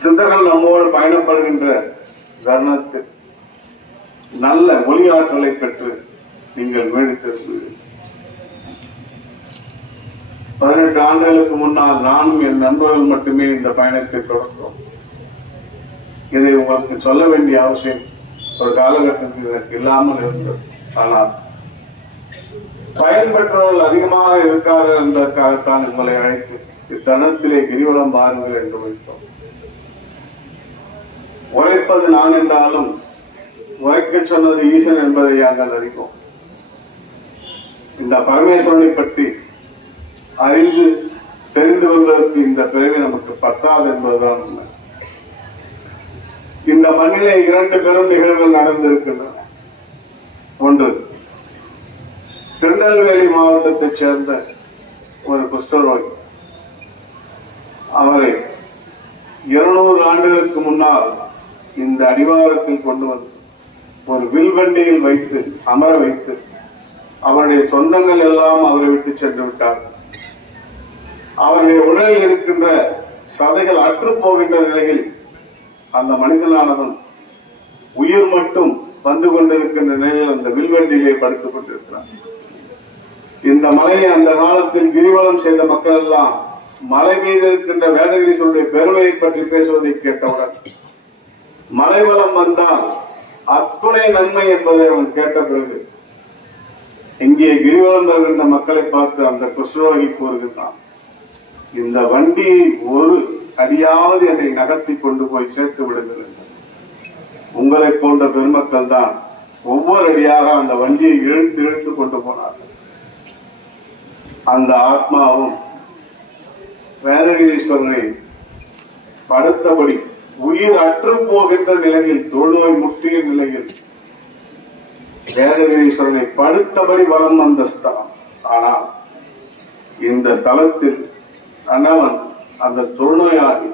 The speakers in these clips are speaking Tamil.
சித்தர்கள் நம்மோடு பயணப்படுகின்ற தருணத்தில் நல்ல ஒளியாற்றலை பெற்று நீங்கள் வீடு திரும்புவீர்கள். 18 ஆண்டுகளுக்கு முன்னால் நானும் என் நண்பர்கள் மட்டுமே இந்த பயணத்தை தொடர்ந்தோம். இதை உங்களுக்கு சொல்ல வேண்டிய அவசியம் ஒரு காலகட்டத்தில் எனக்கு இல்லாமல் இருந்தது. ஆனால் பயன்பெற்றவர்கள் அதிகமாக இருக்கார்கள் என்பதற்காகத்தான் உங்களை அழைத்து இத்தருணத்திலே கிரிவலம் பாருங்கள் என்று வைத்தோம். உரைப்பது நான் என்றாலும் உரைக்க சொன்னது ஈசன் என்பதை நாங்கள் அறிவோம். இந்த பரமேஸ்வரனை பற்றி அறிந்து தெரிந்து கொள்வதற்கு இந்த பிறவி நமக்கு பத்தாது என்பதுதான் உண்மை. இந்த மண்ணிலே 2 பெரும் நிகழ்வுகள் நடந்திருக்கின்றன. ஒன்று, திருநெல்வேலி மாவட்டத்தைச் சேர்ந்த ஒரு குஷ்டரோகி. அவரை 200 ஆண்டுகளுக்கு முன்னால் இந்த அடிவாரத்தில் கொண்டு வந்து ஒரு வில்வண்டியில் வைத்து அமர வைத்து அவருடைய சொந்தங்கள் எல்லாம் அவரை விட்டு சென்று விட்டார்கள். அவருடைய உடலில் இருக்கின்ற சதைகள் அற்று போகின்ற நிலையில் அந்த மனிதனானவன் உயிர் மட்டும் வந்து கொண்டிருக்கின்ற நிலையில் அந்த வில்வண்டியிலே படுத்துக் கொண்டிருக்கிறார். இந்த மலையை அந்த காலத்தில் கிரிவலம் செய்த மக்கள் எல்லாம் மலை மீது இருக்கின்ற வேதகிரீஸ்வருடைய பெருமையை பற்றி பேசுவதை கேட்டவுடன் மலைவளம் வந்தால் அத்துணை நன்மை என்பதை அவன் கேட்ட பிறகு இங்கே கிரிவலம் வருகின்ற மக்களை பார்த்து அந்த குஷ்ரோகி கூறுகின்றான், இந்த வண்டியை ஒரு அடியாவது என்னை நகர்த்தி கொண்டு போய் சேர்த்து விடுங்கள். உங்களை போன்ற பெருமக்கள் தான் ஒவ்வொரு அடியாக அந்த வண்டியை இழுத்து இழுத்து கொண்டு போனார்கள். அந்த ஆத்மாவும் வேதகிரீஸ்வரனை படுத்தபடி உயிர் அற்று போகின்ற நிலையில், தொழுநோய் முற்றிய நிலையில் வேதகிரீஸ்வரனை படுத்தபடி வலம் வந்த ஸ்தலம். ஆனால் இந்த ஸ்தலத்தில் கணவன் அந்த தொழுநோயாளி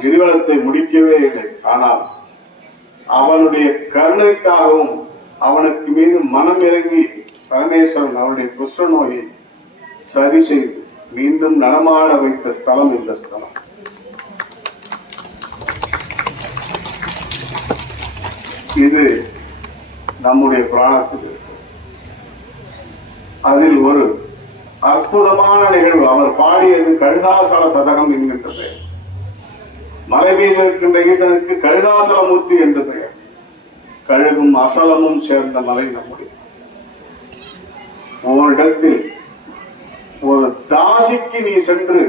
கிரிவலத்தை முடிக்கவே இல்லை. ஆனால் அவனுடைய கருணைக்காகவும் அவனுக்கு மீது மனம் இறங்கி பரமேஸ்வரன் அவருடைய குஷ்ட நோயை சரி செய்து மீண்டும் நடமாட வைத்த ஸ்தலம் இந்த ஸ்தலம். இது நம்முடைய புராணத்தில் அதில் ஒரு அற்புதமான நிகழ்வு. அவர் பாடியது கழுதாசல சதகம் என்கின்ற பெயர். மலை மீது இருக்கின்ற ஈசனுக்கு கழுதாசலமூர்த்தி என்று பெயர். கழுகும் அசலமும் சேர்ந்த மலை நம்முடைய. ஓரிடத்தில் ஒரு தாசிக்கு நீ சென்று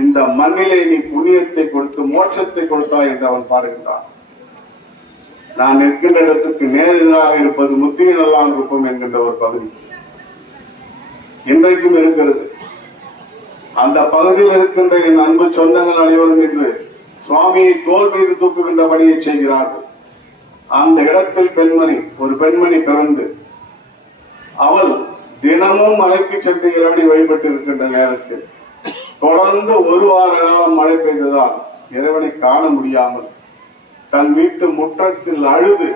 இந்த மண்ணிலே நீ புண்ணியத்தை கொடுத்து மோட்சத்தை கொடுத்தாய் என்று அவன் பாடுகின்றான். நான் நிற்கின்ற இடத்துக்கு நேரெதிராக இருப்பது முத்திய நல்லான் குப்பம் என்கின்ற ஒரு பகுதி இன்றைக்கும் இருக்கிறது. அந்த பகுதியில் இருக்கின்ற என் அன்பு சொந்தங்கள் அனைவரும் என்று சுவாமியை தோல் மீது தூக்குகின்ற பணியை செய்கிறார்கள். அந்த இடத்தில் ஒரு பெண்மணி பிறந்து அவள் தினமும் மலைக்கு சென்று இறைவனை வழிபட்டு இருக்கின்ற நேரத்தில் தொடர்ந்து 1 வார காலம் மழை பெய்ததால் இறைவனை காண முடியாமல் தன் வீட்டு முற்றத்தில் அழுது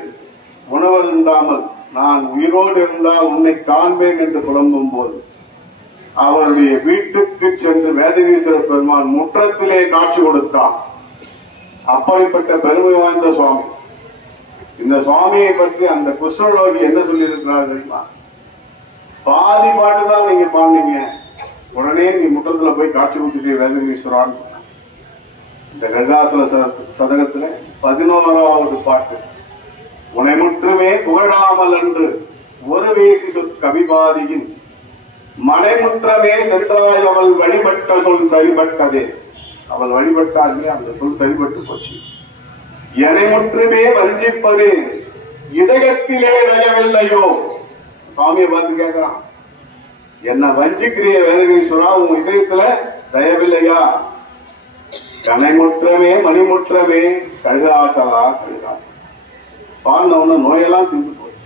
உணவருந்தாமல் நான் உயிரோடு இருந்தால் உன்னை காண்பேன் என்று புலம்பும் போது அவருடைய வீட்டுக்கு சென்று வேதகிரீஸ்வர பெருமான் முற்றத்திலே காட்சி கொடுத்தான். அப்படிப்பட்ட பெருமை வாய்ந்த சுவாமி. இந்த சுவாமியை பற்றி அந்த குஷ்டரோகி என்ன சொல்லி இருக்கிறார் தெரியுமா? பாதி பாட்டு தான் நீங்க பாடுனீங்க, உடனே நீ முற்றத்துல போய் காட்சி கொடுத்துட்டு வேதகிரீஸ்வரான். இந்த கழுதாசல சதகத்துல 11வது பாட்டு, உனை முற்றுமே புகழாமல் என்று ஒரு வீசி கவிபாதியின் மனைமுற்றமே சென்றாய் அவள் வழிபட்ட சொல் சரிபட்டதே. அவள் வழிபட்டாலே அந்த சொல் சரிபட்டு போச்சு. என்னை முற்றுமே வஞ்சிப்பது இதயத்திலே தயவில்லையோ. சுவாமியை பார்த்து கேட்கிறான், என்ன வஞ்சிக்கிறிய வேதகிரீஸ்வரா, உன் இதயத்துல தயவில்லையா? கனைமுற்றமே மணிமுற்றமே கழுதாசலா கழுதாசலா. பாடின நோயெல்லாம் தீர்ந்து போய்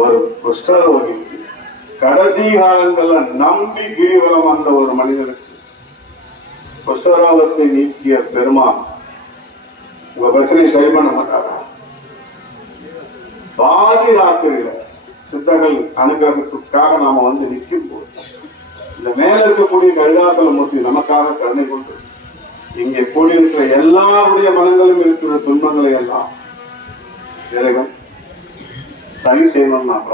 ஒரு குஷ்டரோகிக்கு கடைசி காலங்கள்ல நம்பி கிரிவலம் வந்த ஒரு மனிதனுக்கு குஷ்டரோகத்தை நீக்கிய பெருமான் உங்க பிரச்சனை சரி பண்ண மாட்டாரா? பாதி ராத்திரியில சித்தர்கள் அனுகிரகத்துக்காக நாம வந்து நிற்கும் போது இந்த மேல இருக்கக்கூடிய கருதாசல மூர்த்தி நமக்காக கருணை கொண்டு இங்கே கூடியிருக்கிற எல்லாருடைய மனங்களும் இருக்கிற துன்பங்களை எல்லாம் இறைவன் சரி செய்யணும்.